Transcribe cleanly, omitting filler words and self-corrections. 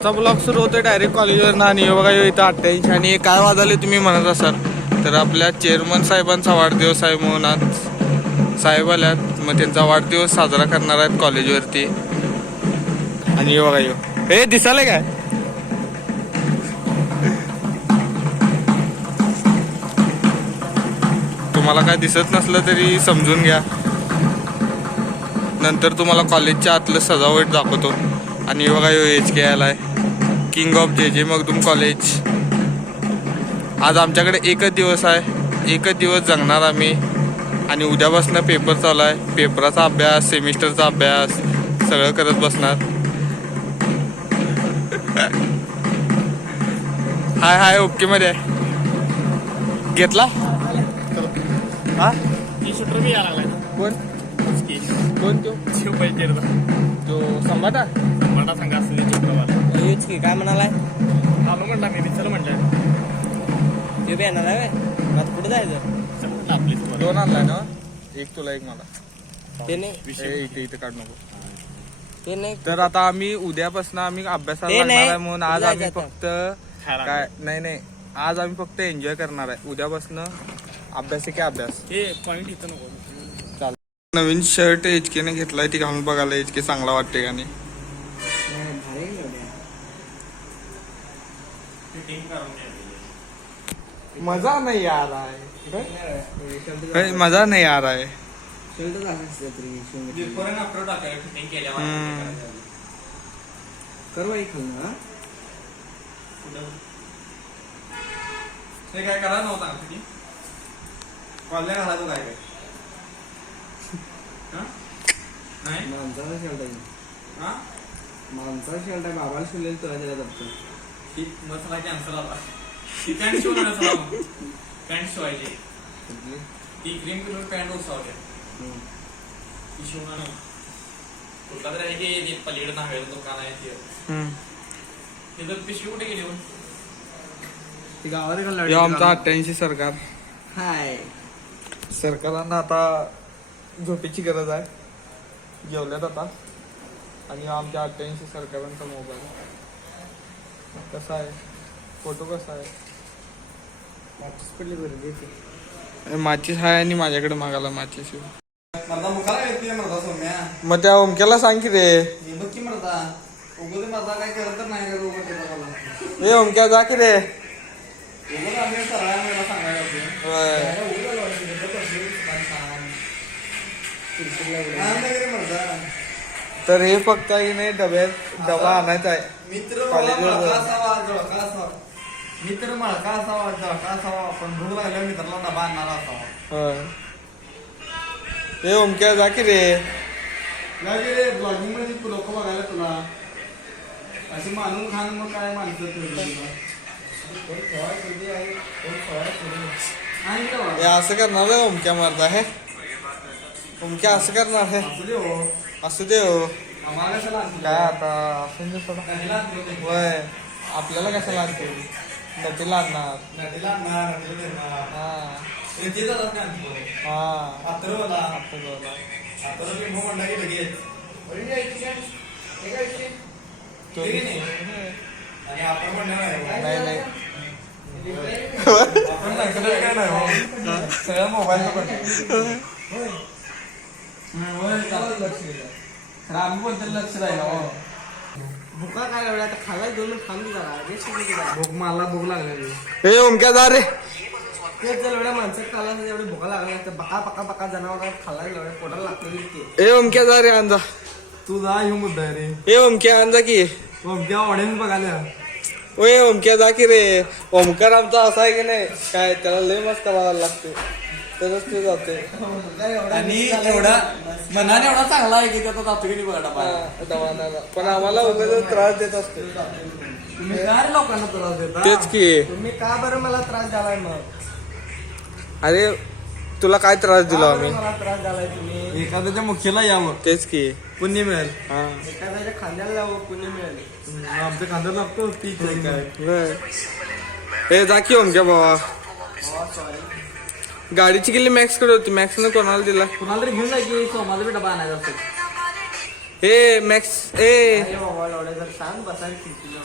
Blog सुरू होतोय direct कॉलेजवर आणि बघा इथं 88 आणि काय वाजले तुम्ही म्हणत असाल तर आपल्या चेअरमन साहेबांचा वाढदिवस आहे म्हणून आज साहेब आल्यात मग त्यांचा वाढदिवस साजरा करणार आहेत कॉलेजवरती. आणि बघा हे दिसायला काय तुम्हाला काय दिसत नसलं तरी समजून घ्या, नंतर तुम्हाला कॉलेजच्या आतलं सजावट दाखवतो. आणि बघा HK आलाय king of JJ Magdum college. आज आमच्याकडे एकच दिवस आहे, एकच दिवस जगणार आम्ही आणि उद्यापासून पेपर चालू आहे. पेपराचा अभ्यास, सेमिस्टरचा अभ्यास सगळं करत बसणार. हाय ओके मध्ये घेतला हा कोण कोण तो संभाटा सांगा हेच की काय म्हणालाय आलो म्हणला मी चल म्हणलं ते बी येणार आहे आता कुठे जायचं आपली दोन आणलाय ना, एक तुला एक मला. ते नाही इथे काढ नको. ते नाही तर आता आम्ही उद्यापासून आम्ही अभ्यासाला ते लागणार नाही. आहे म्हणून आज उद्या आम्ही जाता. फक्त खायला काय नाही आज आम्ही फक्त एन्जॉय करणार आहे. उद्यापासून अभ्यास आहे की अभ्यास. हे पॉइंट इथं नको. नवीन शर्ट HK ने घेतलाय, ती घालून बघायला HK चांगला वाटते का नाही. मजा नाही आ रहा है, मजा नाही आ रहा है. हे काय करा नव्हता तुम्ही कॉलला घालायचं काय काय नाही माणसाला शेल्ट आहे हा माणसाला शेल्ट आहे बाबाला शिवलेलं तुला त्याला दप्तर ही मसाला कॅन्सल आला ती पॅन्ट शिवणार पॅन्ट शिवायची ती क्रीम कलर पॅन्ट उसावते ती शिवणार नाही कुठला तर आहे की पलीकडे नावेल दुकान आहे ते तर पिशवी कुठे गेली ती गावात हे आमचं 88 सरकार. हाय सरकारांना आता झोपेची गरज आहे, जेवल्यात आता. आणि आमच्या 88 सरकारांचा मोबाईल कसा आहे, फोटो कसा आहे, माचीस पडली बरं माचीस आहे आणि माझ्याकडे मागायला माचीस. मर्दा मुखाला येते मर्दा सौम्या मग त्या ओमक्याला सांग की रे, हे बघ की मर्दा उगवते मर्दा काय करत तर नाही का उगवते ए ओमक्या जा की रे. उगवत आम्ही सगळ्या मला सांगायला तर हे फक्त की नाही डबा आणायचा आहे. मित्र कॉलेजवर मळका असावा जळका असावा मित्र मळका असावा जळका असावा पण भूक लागल्या मित्राला डबा आणणारा असावा. हे ओमक्या जा की रे. नाही रे ब्लॉगिंग मध्ये लोक बघायला तुला अशी मानून खान मग काय माणसं हे असं करणार आहे ओमक्या मारता हे ओमक्या असं करणार आहे. असू दे हो काय आता असून दे सोडा. होय आपल्याला कशाला आणते, नटीला आणणार. नाही सगळं मोबाईल आम्ही कोणतरी लक्ष राहिला भुका काय एवढ्या आता खायला दोन थांबली जरा भूक मला भूक लागलेली. हे ओमक्या जा रे. तेच जर एवढ्या माणसात खाला एवढी भुका लागल्या तर बका बका जनावर खायला एवढ्या पोटाला लागलेली ते. हे ओमक्या जा रे अंजा. तू जा हे मुद्दा आहे रे. हे ओमक्या अंजा की. ओमक्या ऑडियन्स बघायला ओय ओमक्या जा की रे. ओमकार आमचा असा आहे की नाही काय, त्याला लय मस्त करायला लागते तरच ते जाते. आणि एवढा मनाने एवढा चांगला आहे की त्याचा जातो की नाही बघा डबा. दवाखान्याला पण आम्हाला उगाच त्रास देत असते. तुम्ही काय लोकांना त्रास देता तेच की. तुम्ही का बरं मला त्रास द्यालाय मग, अरे तुला काय त्रास दिला आम्ही. मला त्रास द्यालाय तुम्ही. एखाद्याच्या मुख्याला यावं तेच की. पुण्य मिळेल. हा एखाद्याच्या खांद्याला लावू पुण्य मिळेल. आमच्या खांद्याला लागतो ती काय होय. हे जा की ओमक्या बाबा. गाडीची किल्ली मॅक्स कडे होती, मॅक्स न कोणाला दिला. कुणाला तरी घेऊन जाय की सोमाचा बी डबा आणायचा असतो. ए मॅक्स ए बाबा लवड्या जर शांत बसायला खिडकीला